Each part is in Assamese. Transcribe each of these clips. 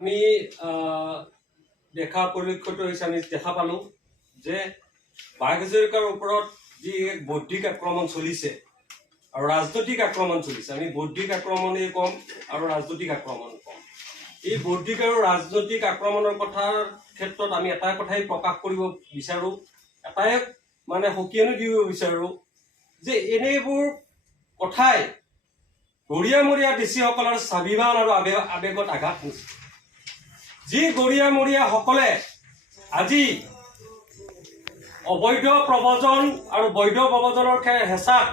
আমি দেখা পৰিলক্ষিত হৈছে, আমি দেখা পালো যে বাঘ হাজৰিকাৰ ওপৰত যি এক বৌদ্ধিক আক্ৰমণ চলিছে আৰু ৰাজনৈতিক আক্ৰমণ চলিছে। আমি বৌদ্ধিক আক্ৰমণেই কম আৰু ৰাজনৈতিক আক্ৰমণ কম। এই বৌদ্ধিক আৰু ৰাজনৈতিক আক্ৰমণৰ কথাৰ ক্ষেত্ৰত আমি এটা কথাই প্ৰকাশ কৰিব বিচাৰো, এটাই মানে সকীয়নি দিব বিচাৰো যে এনেবোৰ কথাই গৰিয়ামৰীয়া দেশীসকলৰ স্বাভিমান আৰু আৱেগত আঘাত কৰিছে। যি গৰিয়ামৰীয়াসকলে আজি অবৈধ প্ৰব্ৰজন আৰু বৈধ প্ৰব্ৰজনৰ হেঁচাত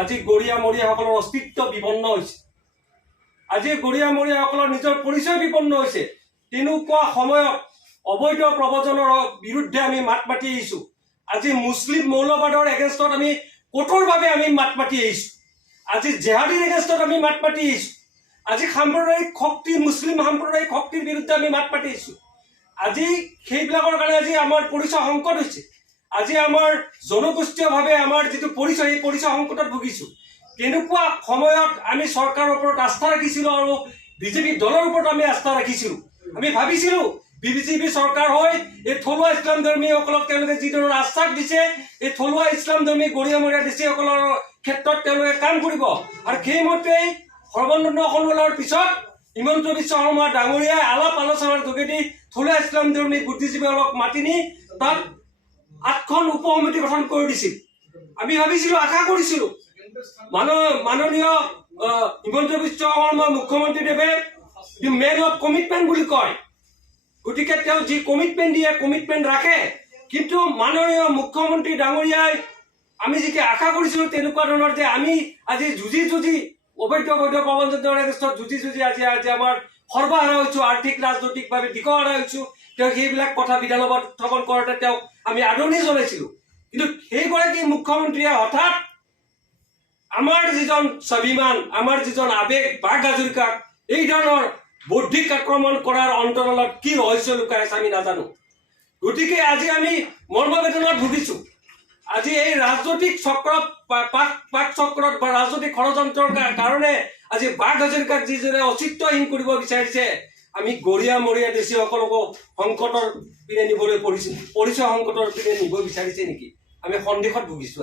আজি গৰিয়ামৰীয়াসকলৰ অস্তিত্ব বিপন্ন হৈছে। আজি গৰিয়ামৰীয়াসকলৰ নিজৰ পৰিচয় বিপন্ন হৈছে। তেনেকুৱা সময়ত অবৈধ প্ৰব্ৰজনৰ বিৰুদ্ধে আমি মাত মাতি আহিছো। আজি মুছলিম মৌলবাদৰ এগেইনষ্টত আমি কঠোৰভাৱে আমি মাত মাতি আহিছো। আজি জেহাদীৰ এগেইনষ্টত আমি মাত মাতি আহিছো। আজি সাম্প্ৰদায়িক শক্তি, মুছলিম সাম্প্ৰদায়িক শক্তিৰ বিৰুদ্ধে আমি মাত মাতি আহিছো। আজি সেইবিলাকৰ কাৰণে আজি আমাৰ পৰিচয় সংকট হৈছে। আজি আমাৰ জনগোষ্ঠীয়ভাৱে আমাৰ যিটো পৰিচয়, এই পৰিচয় সংকটত ভুগিছো। তেনেকুৱা সময়ত আমি চৰকাৰৰ ওপৰত আস্থা ৰাখিছিলো আৰু বিজেপি দলৰ ওপৰত আমি আস্থা ৰাখিছিলো। আমি ভাবিছিলো বিজেপি চৰকাৰ হৈ এই থলুৱা ইছলাম ধৰ্মীসকলক তেওঁলোকে যিধৰণৰ আশ্বাস দিছে, এই থলুৱা ইছলাম ধৰ্মী গৰিয়ামৰীয়া দেশীসকলৰ ক্ষেত্ৰত তেওঁলোকে কাম কৰিব। আৰু সেইমতেই সৰ্বানন্দ সোণোৱালৰ পিছত হিমন্ত বিশ্ব শৰ্মা ডাঙৰীয়াই আলাপ আলোচনাৰ যোগেদি থলুৱা ইছলাম ধৰ্মী বুদ্ধিজীৱীসকলক মাতি নি তাত 8খন উপ সমিতি গঠন কৰি দিছিল। আমি ভাবিছিলো, আশা কৰিছিলো মাননীয় হিমন্ত বিশ্ব শৰ্মা মুখ্যমন্ত্ৰীদেৱে দি মেন অফ কমিটমেণ্ট বুলি কয়। গতিকে তেওঁ যি কমিটমেণ্ট দিয়ে, কমিটমেণ্ট ৰাখে। কিন্তু মাননীয় মুখ্যমন্ত্ৰী ডাঙৰীয়াই আমি যিকে আশা কৰিছিলো তেনেকুৱা ধৰণৰ যে আমি আজি যুঁজি অবৈধ প্ৰব্ৰজনৰ এগেইনষ্টত যুঁজি আজি আমাৰ সৰ্বহাৰা হৈছো, আৰ্থিক ৰাজনৈতিকভাৱে দিশহাৰা হৈছো। তেওঁ সেইবিলাক কথা বিধানসভাত উত্থাপন কৰোঁতে তেওঁক আমি আদৰণি জনাইছিলো। কিন্তু সেইগৰাকী মুখ্যমন্ত্ৰীয়ে হঠাৎ আমাৰ যিজন স্বাভিমান, আমাৰ যিজন আৱেগ বাঘ হাজৰিকাক এই ধৰণৰ বৌদ্ধিক আক্ৰমণ কৰাৰ অন্তৰালত কি ৰহস্য লুকাই আছে আমি নাজানো। গতিকে আজি আমি মৰ্মবেদনাত ভুগিছো। আজি এই ৰাজনৈতিক চক্ৰত পাক চক্ৰত বা ৰাজনৈতিক ষড়যন্ত্ৰৰ কাৰণে আজি বাঘ হাজৰিকাক যিজনে অস্তিত্বহীন কৰিব বিচাৰিছে, আমি গৰিয়ামৰীয়া দেশীসকলকো সংকটৰ পিনে নিবলৈ পৰিচয় সংকটৰ পিনে নিব বিচাৰিছে নেকি? আমি সন্দেহত ভুগিছো।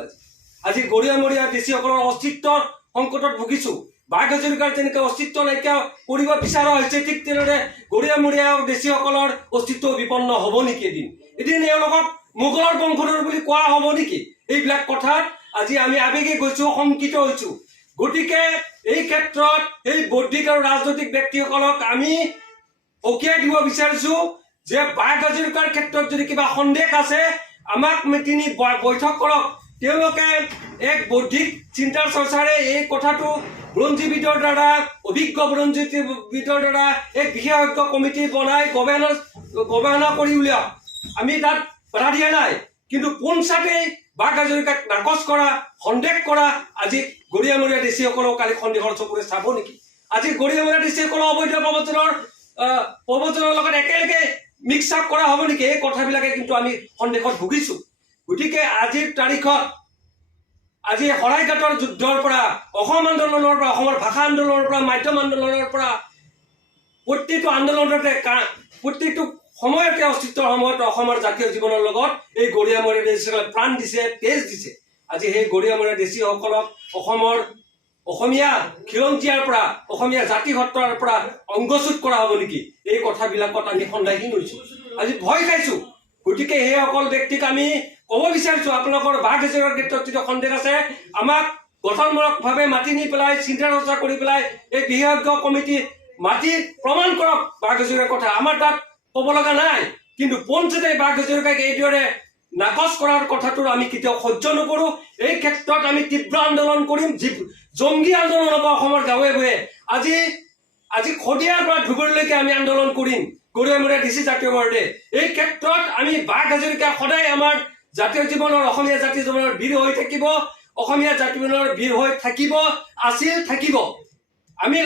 আজি গৰিয়ামৰীয়া দেশীসকলৰ অস্তিত্বৰ সংকটত ভুগিছো। বাঘ হাজৰিকাৰ যেনেকৈ অস্তিত্ব নাইকিয়া কৰিব বিচৰা হৈছে, ঠিক তেনেদৰে গৰিয়ামৰীয়া দেশীসকলৰ অস্তিত্ব বিপন্ন হ'ব নেকি? এদিন এওঁলোকক মোগলৰ বংশধৰ বুলি কোৱা হ'ব নেকি? এইবিলাক কথাত আজি আমি আৱেগে গৈছো, শংকিত হৈছো। গতিকে এই ক্ষেত্ৰত এই বৌদ্ধিক আৰু ৰাজনৈতিক ব্যক্তিসকলক আমি সকীয়াই দিব বিচাৰিছো যে বাঘ হাজৰিকাৰ ক্ষেত্ৰত যদি কিবা সন্দেহ আছে, আমাক মাতি নি বৈঠক কৰক। তেওঁলোকে এক বৌদ্ধিক চিন্তাৰ চৰ্চাৰে এই কথাটো বুৰঞ্জীবিদৰ দ্বাৰা, অভিজ্ঞ বুৰঞ্জীবিদৰ দ্বাৰা এক বিশেষজ্ঞ কমিটি বনাই গৱেষণা কৰি উলিয়াওক। আমি তাত বাধা দিয়া নাই। কিন্তু পোনচাতে বাঘ হাজৰিকাক নাকচ কৰা, সন্দেহ কৰা আজি গৰিয়ামৰীয়া দেশীসকলেও কালি সন্দেহৰ চকুৰে চাব নেকি? আজি গৰিয়ামৰীয়া দেশীসকলৰ অবৈধ প্ৰব্ৰজনৰ লগত একেলগে মিক্স আপ কৰা হ'ব নেকি? এই কথাবিলাকে কিন্তু আমি সন্দেহত ভুগিছো। গতিকে আজিৰ তাৰিখত আজি শৰাইঘাটৰ যুদ্ধৰ পৰা, অসম আন্দোলনৰ পৰা, অসমৰ ভাষা আন্দোলনৰ পৰা, মাধ্যম আন্দোলনৰ পৰা প্ৰত্যেকটো আন্দোলনতে প্ৰত্যেকটো সময়তে অস্তিত্বৰ সময়ত অসমৰ জাতীয় জীৱনৰ লগত এই গৰিয়ামৰীয়া দেশীসকলে প্ৰাণ দিছে, তেজ দিছে। আজি সেই গৰিয়ামৰীয়া দেশীসকলক অসমীয়া খিলঞ্জীয়াৰ পৰা, অসমীয়া জাতি সত্ৰৰ পৰা অংগচ্যুত কৰা হ'ব নেকি? এই কথাবিলাকত আমি সন্দেহহীন হৈছো, আজি ভয় খাইছো। গতিকে সেইসকল ব্যক্তিক আমি ক'ব বিচাৰিছো, আপোনালোকৰ বাঘ হাজৰিকাৰ ক্ষেত্ৰত যদি সন্দেহ আছে, আমাক গঠনমূলকভাৱে মাতি নি পেলাই চিন্তা চৰ্চা কৰি পেলাই এই বিশেষজ্ঞ কমিটি মাতি প্ৰমাণ কৰক বাঘ হাজৰিকাৰ কথা। আমাৰ তাত ক'ব লগা নাই। কিন্তু পোনচাতে বাঘ হাজৰিকাক এইদৰে নাকচ কৰাৰ কথাটো আমি কেতিয়াও সহ্য নকৰো। এই ক্ষেত্ৰত আমি তীব্ৰ আন্দোলন কৰিম, জংগী আন্দোলন হ'ব অসমৰ গাঁৱে ভূঞে। আজি শদিয়াৰ পৰা ধুবুৰীলৈকে আমি আন্দোলন কৰিম গৰিয়ামৰীয়া দেশী জাতীয়বাদী। এই ক্ষেত্ৰত আমি বাঘ হাজৰিকা সদায় আমাৰ জাতীয় জীৱনৰ, অসমীয়া জাতীয় জীৱনৰ বীৰ হৈ থাকিব, অসমীয়া জাতীয় জীৱনৰ বীৰ হৈ থাকিব, আছিল থাকিব। আমি